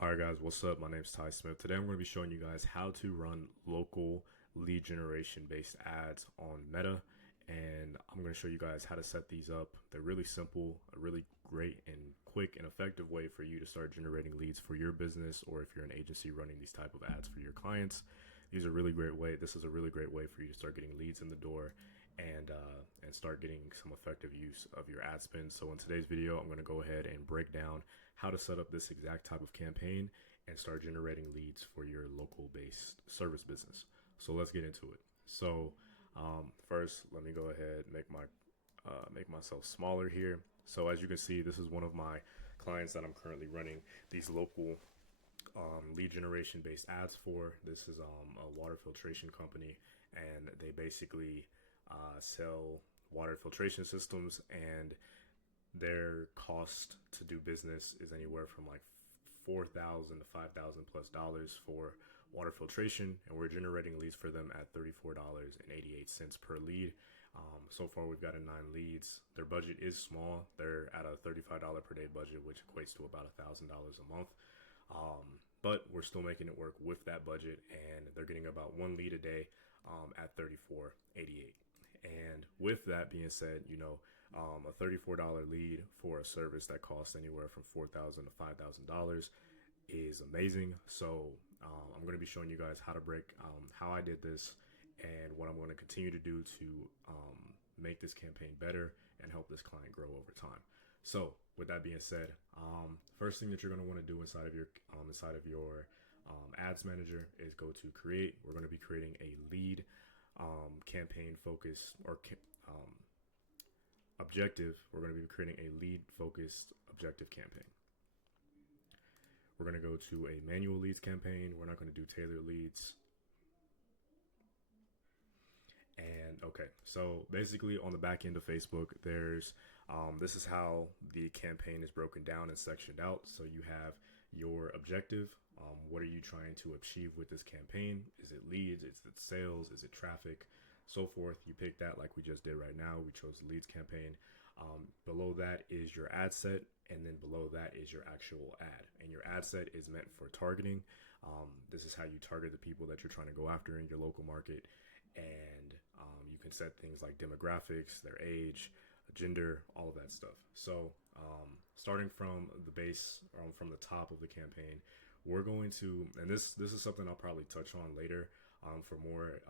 All right, guys, what's up? My name's Ty Smith. Today I'm going to be showing you guys how to run local lead generation based ads on Meta. And I'm going to show you guys how to set these up. They're really simple, a really great and quick and effective way for you to start generating leads for your business, or if you're an agency running these type of ads for your clients. These are really great way. This is a really great way for you to start getting leads in the door and start getting some effective use of your ad spend. So in today's video, I'm going to go ahead and break down how to set up this exact type of campaign and start generating leads for your local based service business. So let's get into it. So first, let me go ahead and make myself smaller here. So as you can see, this is one of my clients that I'm currently running these local lead generation based ads for. This is a water filtration company, and they basically sell water filtration systems, and their cost to do business is anywhere from like $4,000 to $5,000+ for water filtration, and we're generating leads for them at $34.88 per lead. So far, we've gotten 9 leads. Their budget is small. They're at a $35 per day budget, which equates to about $1,000 a month. But we're still making it work with that budget, and they're getting about 1 lead a day at $34.88. And with that being said, a $34 lead for a service that costs anywhere from $4,000 to $5,000 is amazing. So I'm going to be showing you guys how to break, how I did this, and what I'm going to continue to do to make this campaign better and help this client grow over time. So with that being said, first thing that you're going to want to do inside of your ads manager is go to create. We're going to be creating a lead campaign focus or objective. We're going to be creating a lead focused objective campaign. We're going to go to a manual leads campaign. We're not going to do tailored leads. And okay, so basically on the back end of Facebook, there's this is how the campaign is broken down and sectioned out. So you have your objective. What are you trying to achieve with this campaign? Is it leads? Is it sales? Is it traffic? So forth. You pick that like we just did right now. We chose the leads campaign. Below that is your ad set, and then below that is your actual ad. And your ad set is meant for targeting. This is how you target the people that you're trying to go after in your local market. And you can set things like demographics, their age, gender, all of that stuff. So starting from the base, from the top of the campaign, we're going to, and this is something I'll probably touch on later for more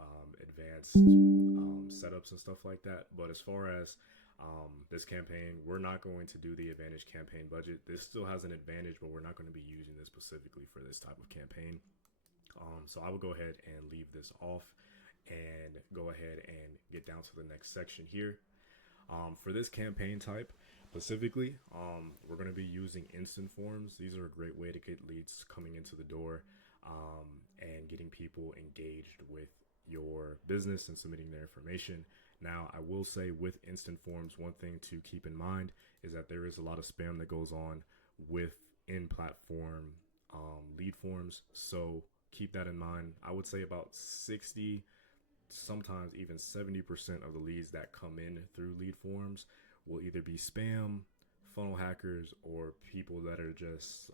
advanced setups and stuff like that. But as far as this campaign, we're not going to do the Advantage campaign budget. This still has an advantage, but we're not going to be using this specifically for this type of campaign. So I will go ahead and leave this off and go ahead and get down to the next section here. For this campaign type specifically, we're going to be using instant forms. These are a great way to get leads coming into the door and getting people engaged with your business and submitting their information. Now, I will say with instant forms, one thing to keep in mind is that there is a lot of spam that goes on with in-platform lead forms. So keep that in mind. I would say about 60, sometimes even 70% of the leads that come in through lead forms will either be spam, funnel hackers, or people that are just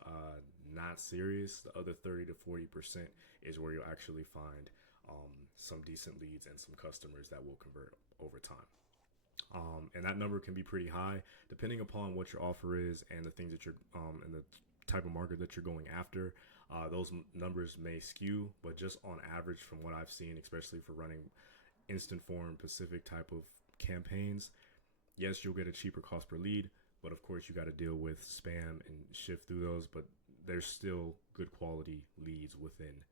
not serious. The other 30 to 40% is where you'll actually find some decent leads and some customers that will convert over time. And that number can be pretty high depending upon what your offer is and the things that you're and the type of market that you're going after. Those numbers may skew, but just on average from what I've seen, especially for running instant form Pacific type of campaigns, yes, you'll get a cheaper cost per lead, but of course you got to deal with spam and shift through those, but there's still good quality leads within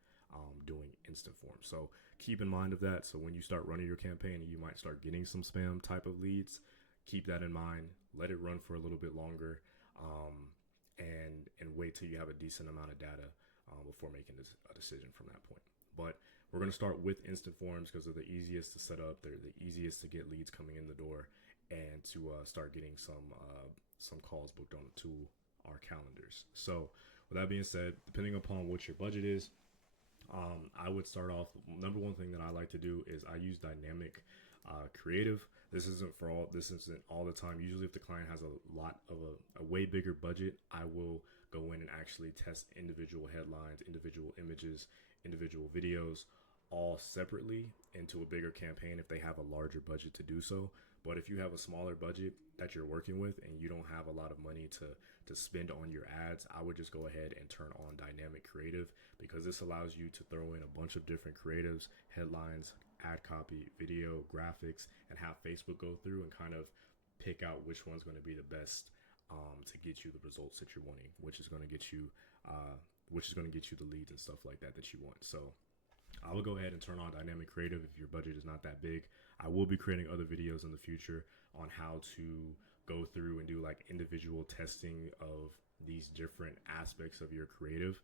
doing instant form. So keep in mind of that. So when you start running your campaign and you might start getting some spam type of leads, keep that in mind. Let it run for a little bit longer, and wait till you have a decent amount of data before making a decision from that point. But we're going to start with instant forms because they're the easiest to set up. They're the easiest to get leads coming in the door and to start getting some calls booked on to our calendars. So with that being said, depending upon what your budget is, I would start off. Number one thing that I like to do is I use dynamic creative. This isn't all the time. Usually if the client has a lot of a way bigger budget, I will go in and actually test individual headlines, individual images, individual videos all separately into a bigger campaign if they have a larger budget to do so. But if you have a smaller budget that you're working with and you don't have a lot of money to spend on your ads, I would just go ahead and turn on dynamic creative, because this allows you to throw in a bunch of different creatives, headlines, ad copy, video, graphics, and have Facebook go through and kind of pick out which one's going to be the best to get you the results that you're wanting, which is going to get you the leads and stuff like that that you want. So I will go ahead and turn on dynamic creative if your budget is not that big. I will be creating other videos in the future on how to go through and do like individual testing of these different aspects of your creative.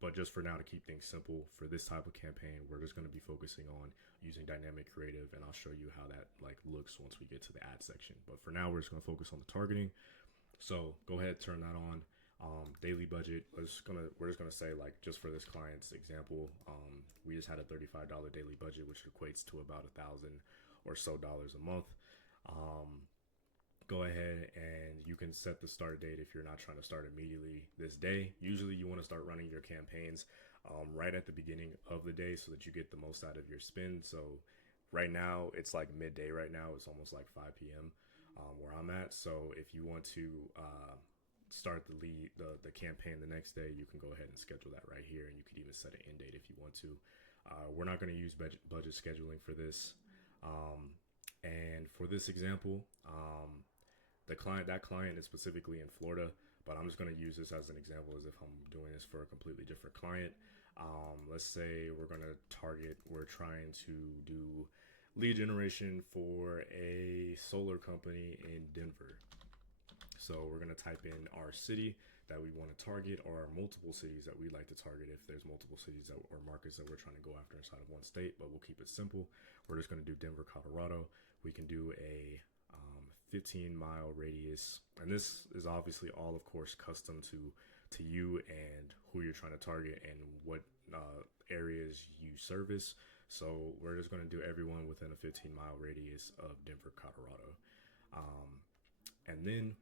But just for now, to keep things simple for this type of campaign, we're just going to be focusing on using dynamic creative, and I'll show you how that like looks once we get to the ad section. But for now, we're just going to focus on the targeting. So go ahead, turn that on. Daily budget. We're just gonna say, like, just for this client's example, we just had a $35 daily budget, which equates to about $1,000 or so a month. Go ahead and you can set the start date if you're not trying to start immediately this day. Usually you want to start running your campaigns right at the beginning of the day so that you get the most out of your spend. So right now it's like midday right now. It's almost like 5 p.m. Where I'm at. So if you want to start the campaign the next day, you can go ahead and schedule that right here, and you could even set an end date if you want to. We're not going to use budget scheduling for this. And for this example, that client is specifically in Florida, but I'm just going to use this as an example as if I'm doing this for a completely different client. Let's say we're trying to do lead generation for a solar company in Denver. So we're going to type in our city that we want to target, or multiple cities that we'd like to target if there's multiple cities or markets that we're trying to go after inside of one state, but we'll keep it simple. We're just going to do Denver, Colorado. We can do a 15-mile radius, and this is obviously all, of course, custom to you and who you're trying to target and what areas you service. So we're just going to do everyone within a 15-mile radius of Denver, Colorado. And then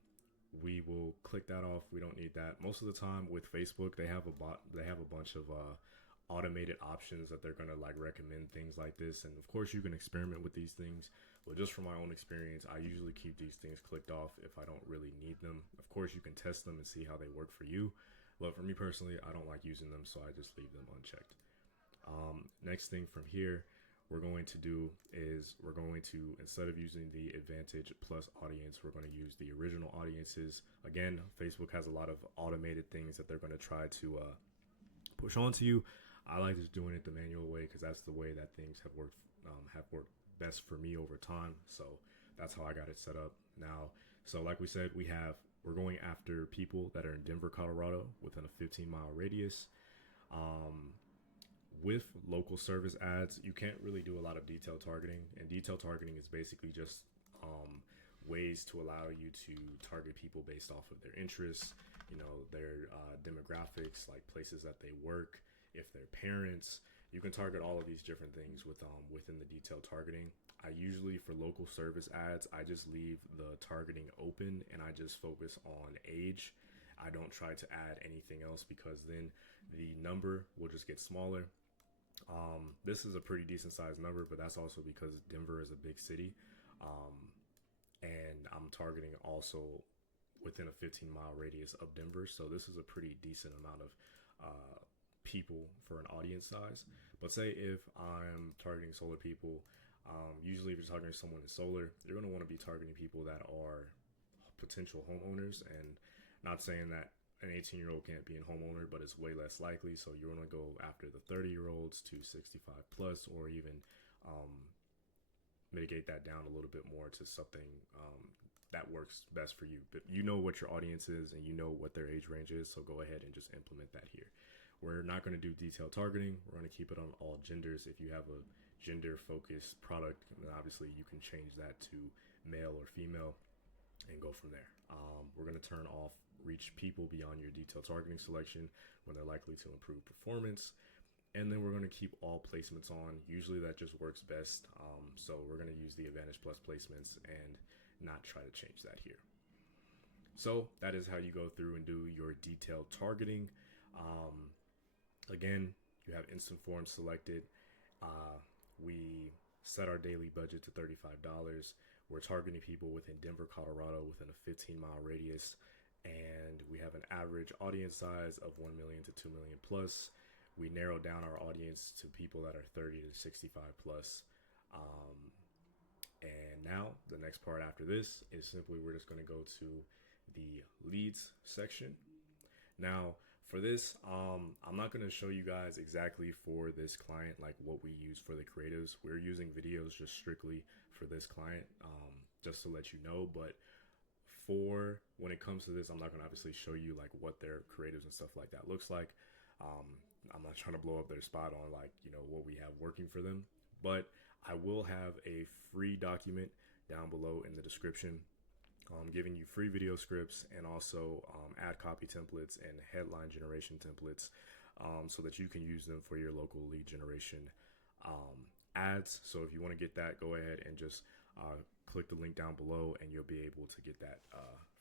we will click that off. We don't need that. Most of the time with Facebook, they have a bunch of automated options that they're going to like recommend things like this. And of course you can experiment with these things, but just from my own experience, I usually keep these things clicked off if I don't really need them. Of course you can test them and see how they work for you, but for me personally, I don't like using them, so I just leave them unchecked. Next thing from here we're going to do is instead of using the Advantage Plus audience, we're going to use the original audiences. Again, Facebook has a lot of automated things that they're going to try to push onto you. I like just doing it the manual way because that's the way that things have worked best for me over time. So that's how I got it set up now. So like we said, we're going after people that are in Denver, Colorado within a 15-mile radius. With local service ads, you can't really do a lot of detailed targeting, and detailed targeting is basically just ways to allow you to target people based off of their interests, their demographics, like places that they work, if they're parents. You can target all of these different things within the detailed targeting. I usually, for local service ads, I just leave the targeting open and I just focus on age. I don't try to add anything else because then the number will just get smaller. This is a pretty decent sized number, but that's also because Denver is a big city. And I'm targeting also within a 15-mile radius of Denver. So this is a pretty decent amount of people for an audience size. But say if I'm targeting solar people, usually if you're targeting someone in solar, you're going to want to be targeting people that are potential homeowners, and not saying that an 18-year-old can't be a homeowner, but it's way less likely. So you want to go after the 30-year-olds to 65 plus, or even mitigate that down a little bit more to something that works best for you. But you know what your audience is and you know what their age range is, so go ahead and just implement that here. We're not going to do detailed targeting. We're going to keep it on all genders. If you have a gender-focused product, then obviously you can change that to male or female and go from there. We're going to turn off reach people beyond your detailed targeting selection when they're likely to improve performance. And then we're going to keep all placements on. Usually that just works best. So we're going to use the Advantage Plus placements and not try to change that here. So that is how you go through and do your detailed targeting. Um, Again, you have instant forms selected. We set our daily budget to $35. We're targeting people within Denver, Colorado, within a 15-mile radius, and we have an average audience size of 1 million to 2 million plus. We narrow down our audience to people that are 30 to 65 plus. Um, and now the next part after this is simply we're just going to go to the leads section. Now, for this, I'm not going to show you guys exactly for this client like what we use for the creatives. We're using videos just strictly for this client, just to let you know. But for when it comes to this, I'm not going to obviously show you like what their creatives and stuff like that looks like. I'm not trying to blow up their spot on like, you know, what we have working for them, but I will have a free document down below in the description, giving you free video scripts and also ad copy templates and headline generation templates, so that you can use them for your local lead generation ads. So if you want to get that, go ahead and just click the link down below and you'll be able to get that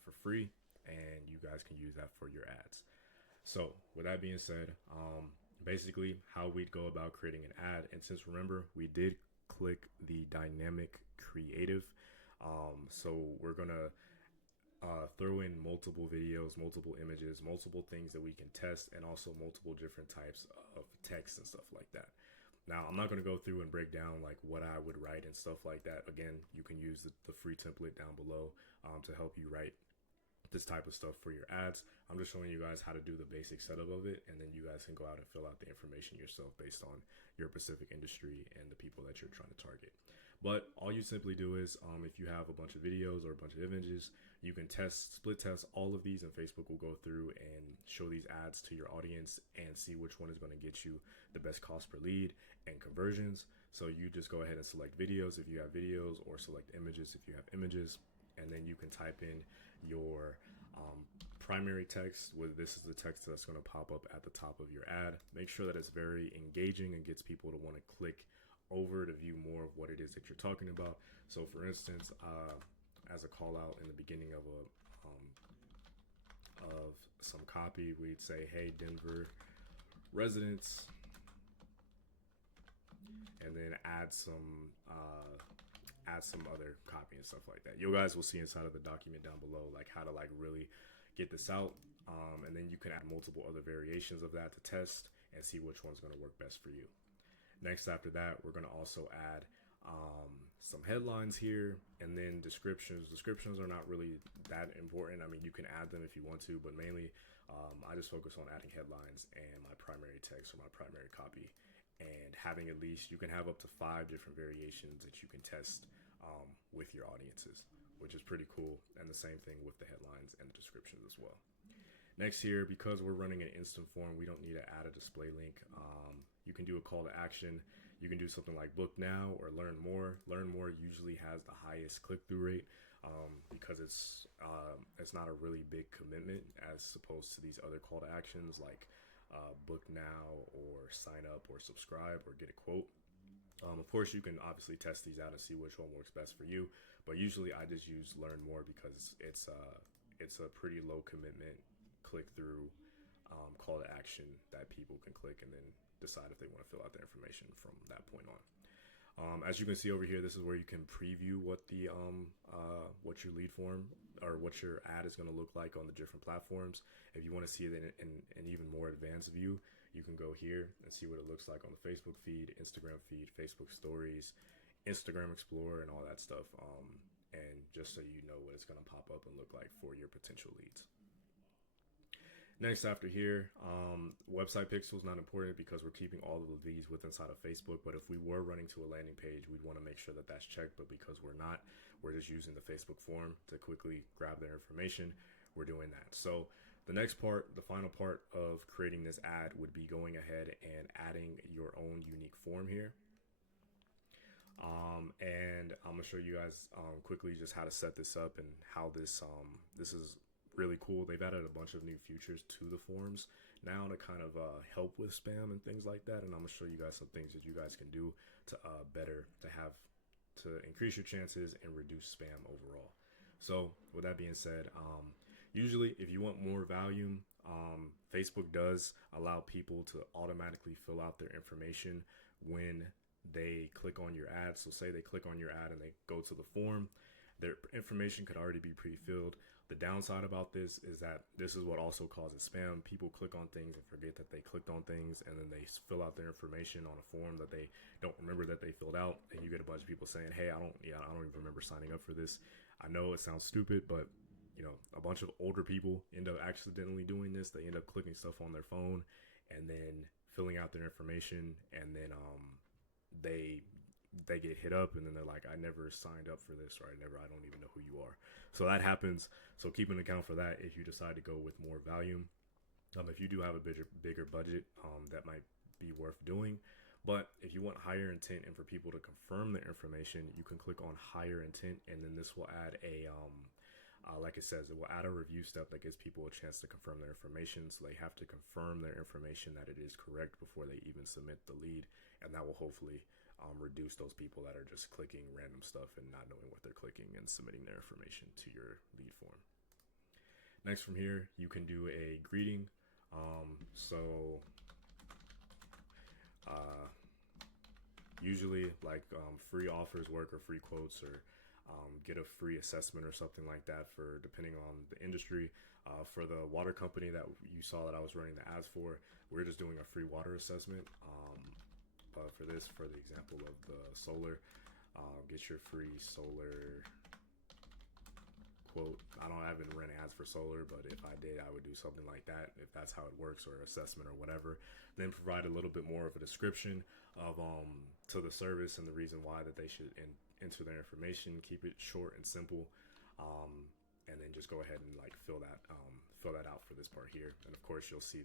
for free, and you guys can use that for your ads. So with that being said, basically how we'd go about creating an ad, and since remember we did click the dynamic creative, so we're gonna throw in multiple videos, multiple images, multiple things that we can test, and also multiple different types of text and stuff like that. Now, I'm not going to go through and break down like what I would write and stuff like that. Again, you can use the free template down below to help you write this type of stuff for your ads. I'm just showing you guys how to do the basic setup of it, and then you guys can go out and fill out the information yourself based on your specific industry and the people that you're trying to target. But all you simply do is, if you have a bunch of videos or a bunch of images, you can split test all of these, and Facebook will go through and show these ads to your audience and see which one is going to get you the best cost per lead and conversions. So you just go ahead and select videos if you have videos, or select images if you have images, and then you can type in your primary text. This is the text that's going to pop up at the top of your ad. Make sure that it's very engaging and gets people to want to click over to view more of what it is that you're talking about. So for instance, as a call out in the beginning of some copy, we'd say, hey Denver residents, and then add some other copy and stuff like that. You guys will see inside of the document down below like how to like really get this out, and then you can add multiple other variations of that to test and see which one's going to work best for you. Next, after that, we're going to also add some headlines here, and then descriptions. Descriptions are not really that important. I mean, you can add them if you want to, but mainly I just focus on adding headlines and my primary text or my primary copy, and having at least, you can have up to 5 different variations that you can test with your audiences, which is pretty cool. And the same thing with the headlines and the descriptions as well. Next here, because we're running an instant form, we don't need to add a display link. You can do a call to action. You can do something like book now or learn more. Learn more usually has the highest click-through rate because it's not a really big commitment as opposed to these other call to actions like book now or sign up or subscribe or get a quote. Of course, you can obviously test these out and see which one works best for you, but usually I just use learn more because it's a pretty low commitment click-through call to action that people can click and then decide if they want to fill out their information from that point on. As you can see over here, this is where you can preview what what your lead form or what your ad is going to look like on the different platforms. If you want to see it in an even more advanced view, you can go here and see what it looks like on the Facebook feed, Instagram feed, Facebook stories, Instagram Explorer, and all that stuff. And just so you know what it's going to pop up and look like for your potential leads. Next, after here, website pixel is not important because we're keeping all of these with inside of Facebook. But if we were running to a landing page, we'd want to make sure that that's checked. But because we're not, we're just using the Facebook form to quickly grab their information. We're doing that. So the next part, the final part of creating this ad would be going ahead and adding your own unique form here. And I'm gonna show you guys quickly just how to set this up and how this is really cool. They've added a bunch of new features to the forms now to kind of help with spam and things like that, and I'm gonna show you guys some things that you guys can do to increase your chances and reduce spam overall. So with that being said, Usually, if you want more volume, Facebook does allow people to automatically fill out their information when they click on your ad. So, say they click on your ad and they go to the form, their information could already be pre-filled. The downside about this is that this is what also causes spam. People click on things and forget that they clicked on things, and then they fill out their information on a form that they don't remember that they filled out, and you get a bunch of people saying, "Hey, I don't even remember signing up for this." I know it sounds stupid, but a bunch of older people end up accidentally doing this. They end up clicking stuff on their phone and then filling out their information, and then they get hit up, and then they're like, "I never signed up for this," or I don't even know who you are." So that happens. So keep an account for that if you decide to go with more volume. If you do have a bigger budget, that might be worth doing. But if you want higher intent and for people to confirm their information, you can click on higher intent, and then this will add like it says, it will add a review step that gives people a chance to confirm their information. So they have to confirm their information that it is correct before they even submit the lead, and that will hopefully reduce those people that are just clicking random stuff and not knowing what they're clicking and submitting their information to your lead form. Next from here, you can do a greeting. Usually like free offers work, or free quotes, or get a free assessment or something like that, for depending on the industry. For the water company that you saw that I was running the ads for, we're just doing a free water assessment. But for the example of the solar, get your free solar quote. I haven't run ads for solar, but if I did, I would do something like that, if that's how it works, or assessment or whatever. Then provide a little bit more of a description of to the service and the reason why that they should enter their information. Keep it short and simple, and then just go ahead and like fill that out for this part here. And of course, you'll see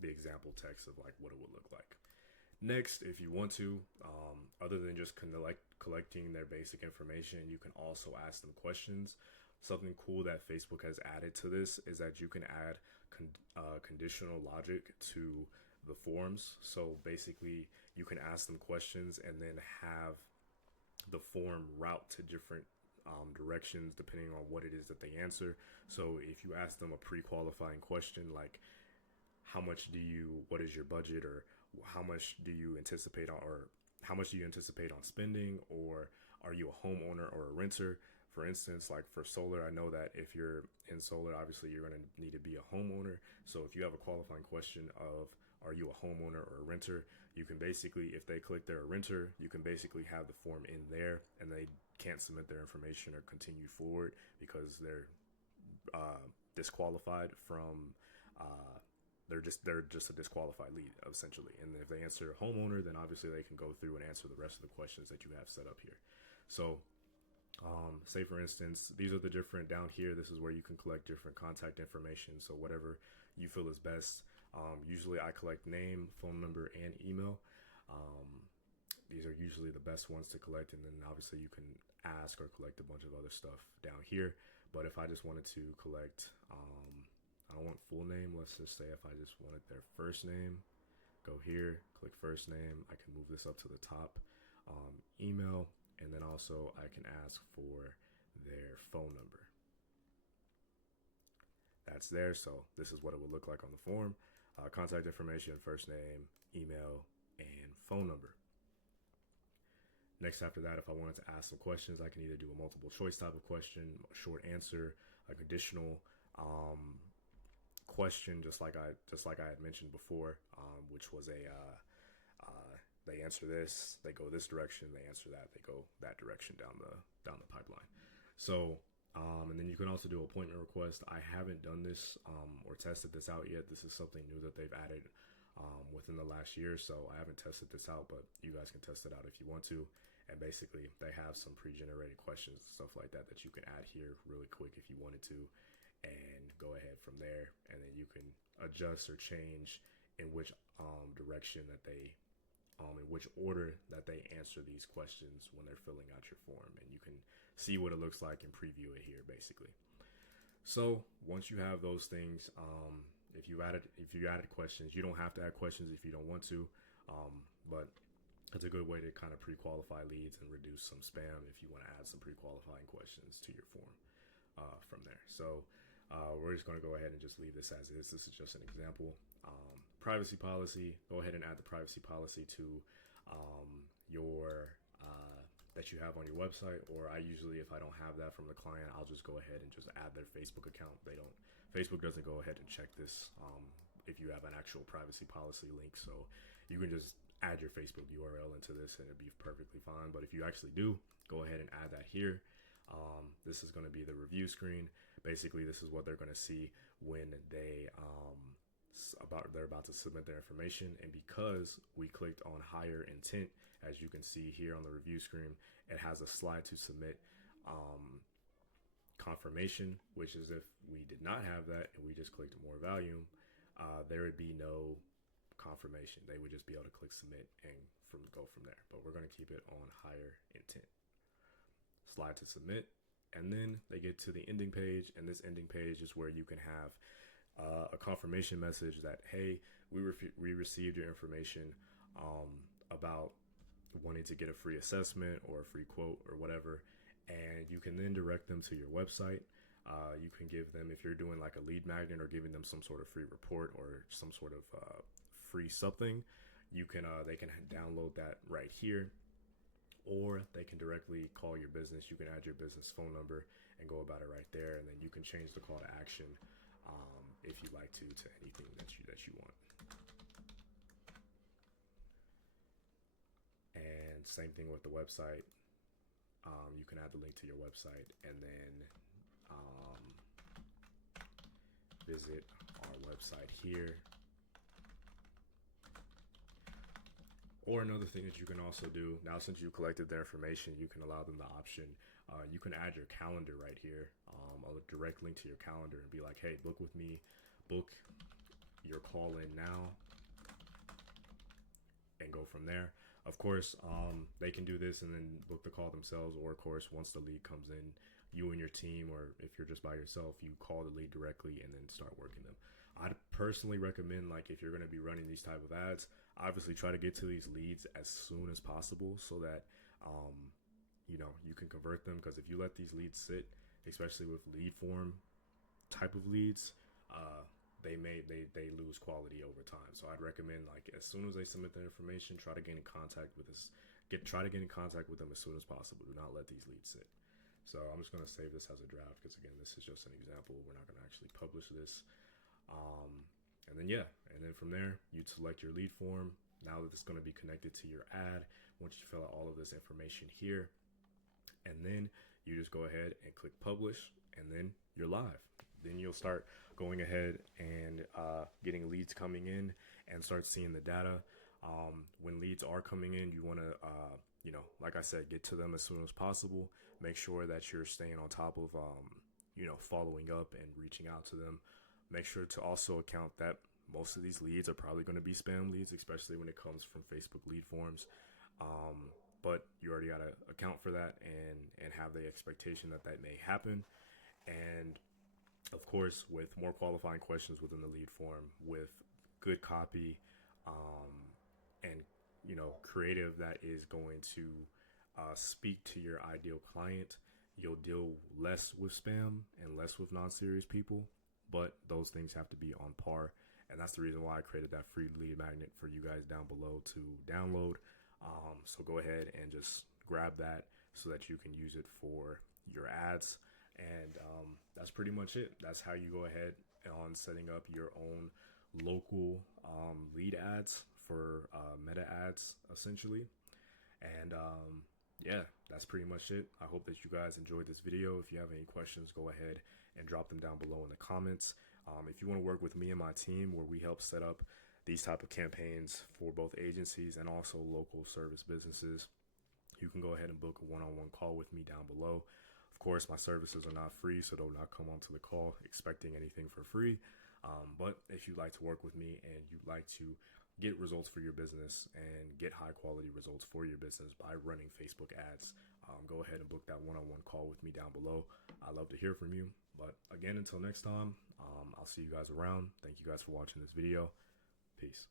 the example text of like what it would look like. Next, if you want to, other than just collecting their basic information, you can also ask them questions. Something cool that Facebook has added to this is that you can add conditional logic to the forms. So basically, you can ask them questions and then have the form route to different directions depending on what it is that they answer. So if you ask them a pre-qualifying question like, what is your budget, or how much do you anticipate on spending, or are you a homeowner or a renter? For instance, like for solar, I know that if you're in solar, obviously you're going to need to be a homeowner. So if you have a qualifying question of, are you a homeowner or a renter, you can basically, if they click they're a renter, you can basically have the form in there, and they can't submit their information or continue forward because they're disqualified from they're just a disqualified lead, essentially. And if they answer homeowner, then obviously they can go through and answer the rest of the questions that you have set up here. So say for instance, these are the different down here. This is where you can collect different contact information. So whatever you feel is best. Usually I collect name, phone number, and email. These are usually the best ones to collect. And then obviously you can ask or collect a bunch of other stuff down here. But if I just wanted to collect, I don't want full name. Let's just say if I just wanted their first name, go here, click first name. I can move this up to the top. Email, and then also I can ask for their phone number. That's there. So this is what it would look like on the form. Contact information, first name, email, and phone number. Next, after that, if I wanted to ask some questions, I can either do a multiple choice type of question, a short answer, a conditional question, just like I had mentioned before, which was they answer this, they go this direction, they answer that, they go that direction down the pipeline. So and then you can also do appointment request. I haven't done this or tested this out yet. This is something new that they've added within the last year, so I haven't tested this out, but you guys can test it out if you want to. And basically, they have some pre-generated questions and stuff like that you can add here really quick if you wanted to, and go ahead from there. And then you can adjust or change in which direction that they, in which order that they answer these questions when they're filling out your form. And you can see what it looks like and preview it here, basically. So once you have those things, if you added questions, you don't have to add questions if you don't want to, but it's a good way to kind of pre-qualify leads and reduce some spam if you want to add some pre-qualifying questions to your form. from there. So we're just going to go ahead and just leave this as is. This is just an example. Privacy policy, go ahead and add the privacy policy to your that you have on your website. Or I usually, if I don't have that from the client, I'll just go ahead and just add their Facebook account. Facebook doesn't go ahead and check this if you have an actual privacy policy link. So you can just add your Facebook URL into this and it'd be perfectly fine. But if you actually do, go ahead and add that here. This is going to be the review screen. Basically, this is what they're going to see when they're about to submit their information. And because we clicked on higher intent, as you can see here on the review screen, it has a slide to submit confirmation, which is if we did not have that and we just clicked more volume, there would be no confirmation. They would just be able to click submit and go from there. But we're going to keep it on higher intent. Slide to submit, and then they get to the ending page, and this ending page is where you can have a confirmation message that, hey, we received your information about wanting to get a free assessment or a free quote or whatever, and you can then direct them to your website. You can give them, if you're doing like a lead magnet or giving them some sort of free report or some sort of free something, you can they can download that right here, or they can directly call your business. You can add your business phone number and go about it right there, and then you can change the call to action if you like to anything that you want. And same thing with the website. You can add the link to your website and then visit our website here. Or another thing that you can also do, now since you collected their information, you can allow them the option, you can add your calendar right here, a direct link to your calendar, and be like, hey, book with me, book your call in now, and go from there. Of course, they can do this and then book the call themselves, or of course, once the lead comes in, you and your team, or if you're just by yourself, you call the lead directly and then start working them. I'd personally recommend, like, if you're going to be running these type of ads, obviously try to get to these leads as soon as possible so that you can convert them. Because if you let these leads sit, especially with lead form type of leads, they lose quality over time. So I'd recommend, like, as soon as they submit their information, try to get in contact with us. Try to get in contact with them as soon as possible. Do not let these leads sit. So I'm just going to save this as a draft because, again, this is just an example. We're not going to actually publish this. And then from there, you'd select your lead form. Now that it's going to be connected to your ad, once you fill out all of this information here, and then you just go ahead and click publish, and then you're live. Then you'll start going ahead and getting leads coming in and start seeing the data. When leads are coming in, you want to, like I said, get to them as soon as possible. Make sure that you're staying on top of, following up and reaching out to them. Make sure to also account that most of these leads are probably going to be spam leads, especially when it comes from Facebook lead forms. But you already got to account for that and have the expectation that may happen. And of course, with more qualifying questions within the lead form, with good copy, and creative that is going to speak to your ideal client, you'll deal less with spam and less with non-serious people. But those things have to be on par, and that's the reason why I created that free lead magnet for you guys down below to download. So go ahead and just grab that so that you can use it for your ads. And that's pretty much it. That's how you go ahead on setting up your own local lead ads for meta ads, essentially. And that's pretty much it. I hope that you guys enjoyed this video. If you have any questions, go ahead and drop them down below in the comments. If you want to work with me and my team, where we help set up these type of campaigns for both agencies and also local service businesses, you can go ahead and book a one-on-one call with me down below. Of course, my services are not free, so do not come onto the call expecting anything for free. But if you'd like to work with me and you'd like to get results for your business and get high quality results for your business by running Facebook ads, go ahead and book that one-on-one call with me down below. I love to hear from you. But again, until next time, I'll see you guys around. Thank you guys for watching this video. Peace.